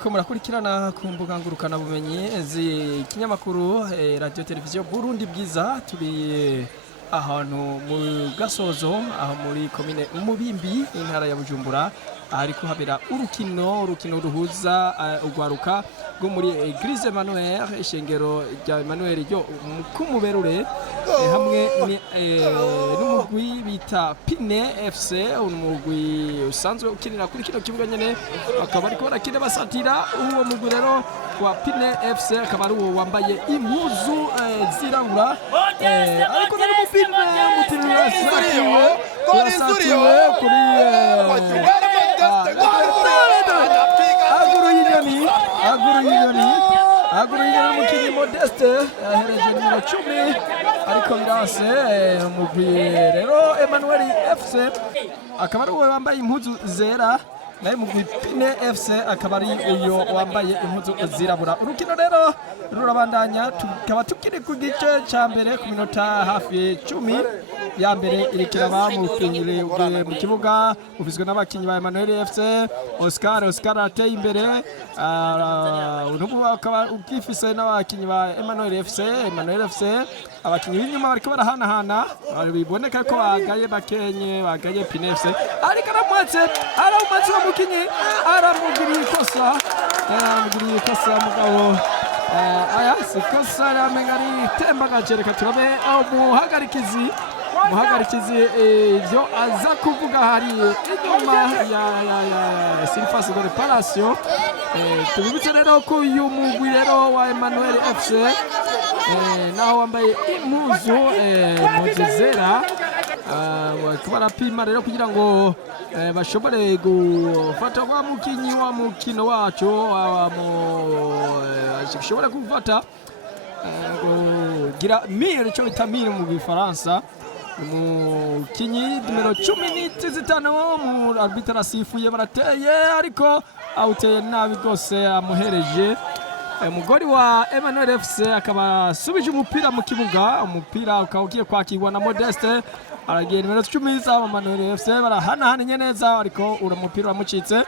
Ko murakurikirana ku mbuga ngurukana bumenyi ikinyamakuru radio televiziyo Burundi Bwiza turi ahantu mu Gasozo aho muri commune Mubimbi intara ya Bujumbura ari kuhabera urukino ruhuza ugwaruka rwo muri Eglise Emmanuel ishengero rya Emmanuel ryo kumuberure hamwe n'umugwi bita Pine FC umugwi usanzwe ukinira kuri kino kibuga nyene akaba ariko barakina basatira uwo mugwi rero wa Pine FC akaba ari uwo wambaye impuzu zirabura ariko nari mutirira satiwe kuri aguru y'inyoni mukiri Modeste ahereje nimero 10 ariko birase umugwi rero Emmanuel FC akaba ari uwo wambaye impuzu zera naye mugwi Pine FC akaba ari uyo wambaye impuzu zirabura urukino rero rurabandanya tukaba tukiri ku gice ca mbere ku minota hafi 10 ya mbere irikiraba mu kibuga ufizwe n'abakinyi ba Emmanuel FC Oscar ateye imbere unubu akaba ukifise n'abakinyi ba Emmanuel FC abakinyi b'inyuma bariko barahanahana biboneka ko bagaye Pine FC ariko aramutse umukinyi aramugiriye ikosa mugabo aya sikosa ramengari tembagaje reka turabe umuhagarikizi ivyo aza kuvuga hari inyuma ya surface de réparation tubibutse rero ko uyu mugwi rero wa Emmanuel FC naho wambaye impuzu zera barapima rero kugira ngo bashobore gufata kwa mukinyi wa mukino wacu bashobore gufata gira mire cyo bitamire mu Gifaransa umukinyi numero 15 mu arbitre asifuye barateye ariko awuteye nabi gose amuhereje umugori wa Emmanuel FC akaba subije umupira mu kibuga umupira ukawugiye kwakirwa na Modeste aragiye numero 10 za Emmanuel FC barahanahanye neza ariko uramupira wamucitse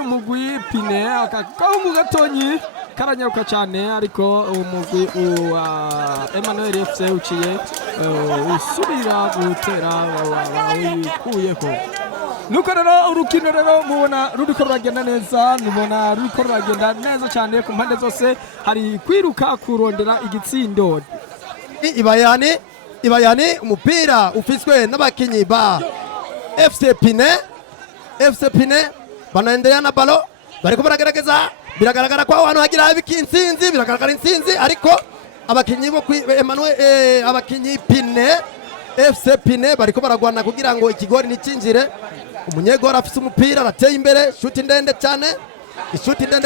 umugwi Pine akakongu gatonyi karanyaruka cyane ariko umugwi wa Emmanuel FC uciye usubira gutera uyikuyeho nuko rero urukino rero mubona ruriko ruragenda neza cyane ku mpande zose hari kwiruka kurondera igitsindo ibayane umupira ufiswe n'abakinyi ba FC Pine banaendelea na balo bariko baragerageza biragaragara ko abantu hagira insinzi biragaragara insinzi ariko abakinyi bo Emmanuel abakinyi FC Pine bariko baragwana kugira ngo ikigori nicinjire umunyegora afise umupira arateye imbere shuti ndende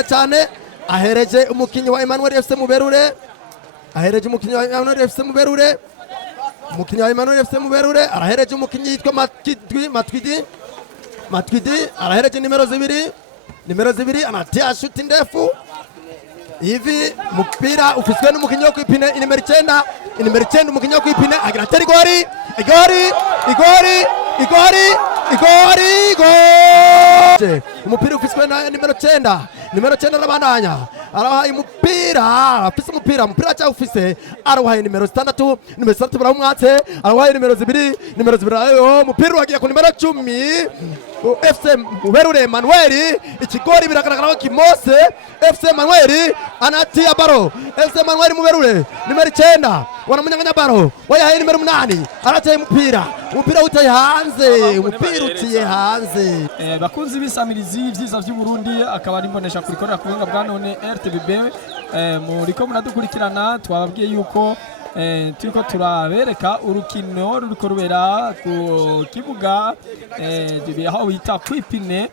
cyane ahereje umukinyi wa Emmanuel FC Muberure arahereje umukinyi yitwa Matwidi arahereje nimero zibiri anatia shuti ndefu hivi mupira ufiswe n'umukinyi wo kwipine nimero 9 umukinyi wo kwipine agira teri igori umupira ufiswe na nimero 9 rabandanya arahaye umupira afise umupira cha ufise arahaye nimero 6 baramwatse arahaye nimero 2 ayo umupira wagiye ku nimero 10 FC Muberure Emmanuel ikigori biragaragara ko kimose FC Emmanuel anatia baro FC Emmanuel Muberure nimero 9 wanamunyanganya baro wayahaye nimero 8 arateye umupira utaye hanze bakunzi bisamirizi vyiza vy'u Burundi akaba ari mbonesha kurikorera kubenga bwa none RTBB muriko munadukurikirana twababwiye yuko turiko turabereka urukino ruriko rubera ku kibuga aho bita kwipine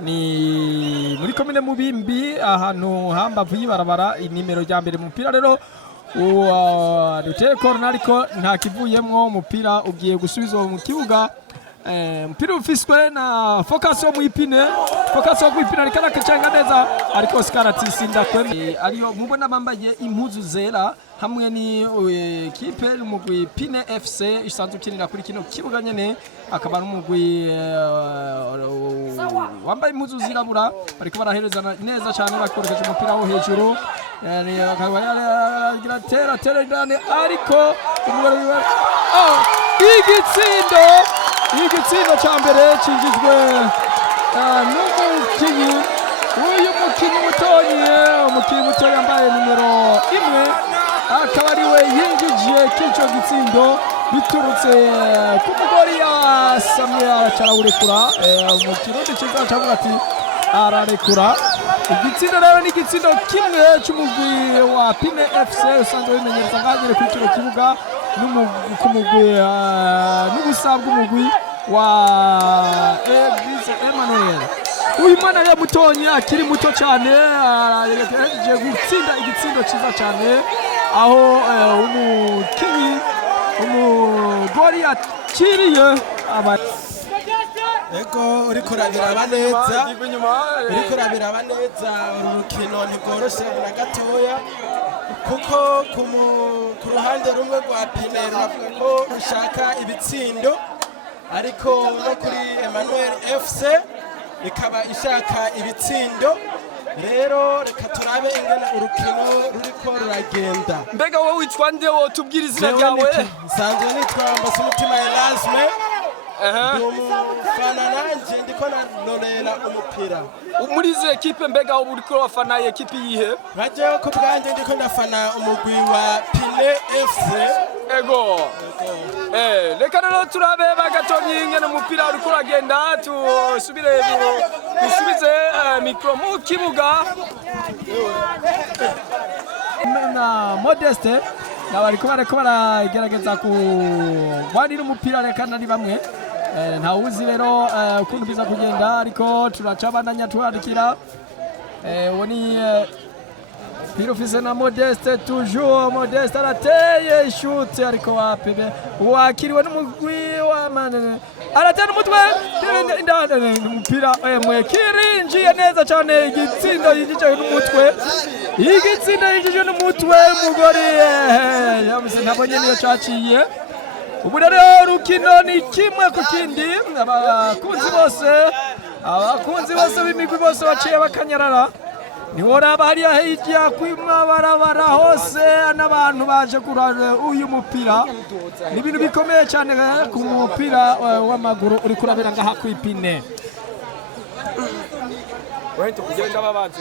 ni muri commune Mubimbi ahantu hambavu y'ibarabara inimero rya mbere mu mupira rero duteye corner ariko nta kivuyemwo umupira ugiye gusubizwa mu kibuga umupira ufiswe na focus yo mu ipine Focus wo kwipina rikana kicanga neza ariko Oscar atisinda kweme ariyo mubona bambaye impuzu zera hamwe ni ekipe umugwi Pine FC isanzwe ukinira kuri kino kibuga nyene akaba n'umugwi wambaye impuzu zirabura bariko baraherezana neza cyane bakoresheje umupira wo hejuru tera indani ariko igitsindo cya mbere cinjijwe n'umukinyi umukinyi muto yambaye nimero 1 akaba ariwe yinjije k'ico gitsindo biturutse ku mugori ya Samuel Charawurekura mu kirundi cyiza cyavuga ati ararekura igitsindo rero ni igitsindo kimwe cy'umugwi wa Pine FC usanzwe bimenyereza ngagere kuri kino kibuga n'umugwi n'ubusabwa umugwi wa Emmanuel uyu mwana ya mutonyi akiri muto cyane yerekeje gutsinda igitsindo cyiza cyane aho umukinyi umugori akiriye ego uriko urabiraba neza urukino ntigoroshe na gatoya kuko ku ruhande rumwe rwa Pine ruravuga ko rushaka ibitsindo ariko no kuri Emmanuel FC ikaba ishaka ibitsindo rero reka turabe ingene urukino ruriko ruragenda. Mbega wowe witwa nde wo tubwira izina ryawe? Sanzwe nitwa Mbasumutima Erasme umufana nanje ndiko narorera umupira muri izi ekipe. Mbega wowe uriko wafana ekipe yihe? Baje ko bwanje ndiko ndafana umugwi wa Pine FC. Ego reka rero turabe bagatonyi ingene umupira uriko uragenda dusubize mikro mu kibuga na Modeste nabariko baragerageza kubanira umupira reka nari bamwe ntawuzi rero ukuntu biza kugenda ariko turacabandanya tuhandikira woni Pirofise na Modeste toujours Modeste arateye ishute ariko wapebe wakiriwe n'umugwi wa manene aratera umutwe indani umupira kirinjiye neza cyane igitsindo yinjije n'umutwe mugori yamuse ntabonye niyo caciye ubu rero rukino ni kimwe ku kindi abakunzi bose b'imigwi bose baciye bakanyarara niworaba hariya hirya kw'imabarabara hose n'abantu baje kurara uyu mupira ni ibintu bikomeye cyane ku mupira w'amaguru uri kurabira ngaha kw'Ipine. Wahita kugenda babanze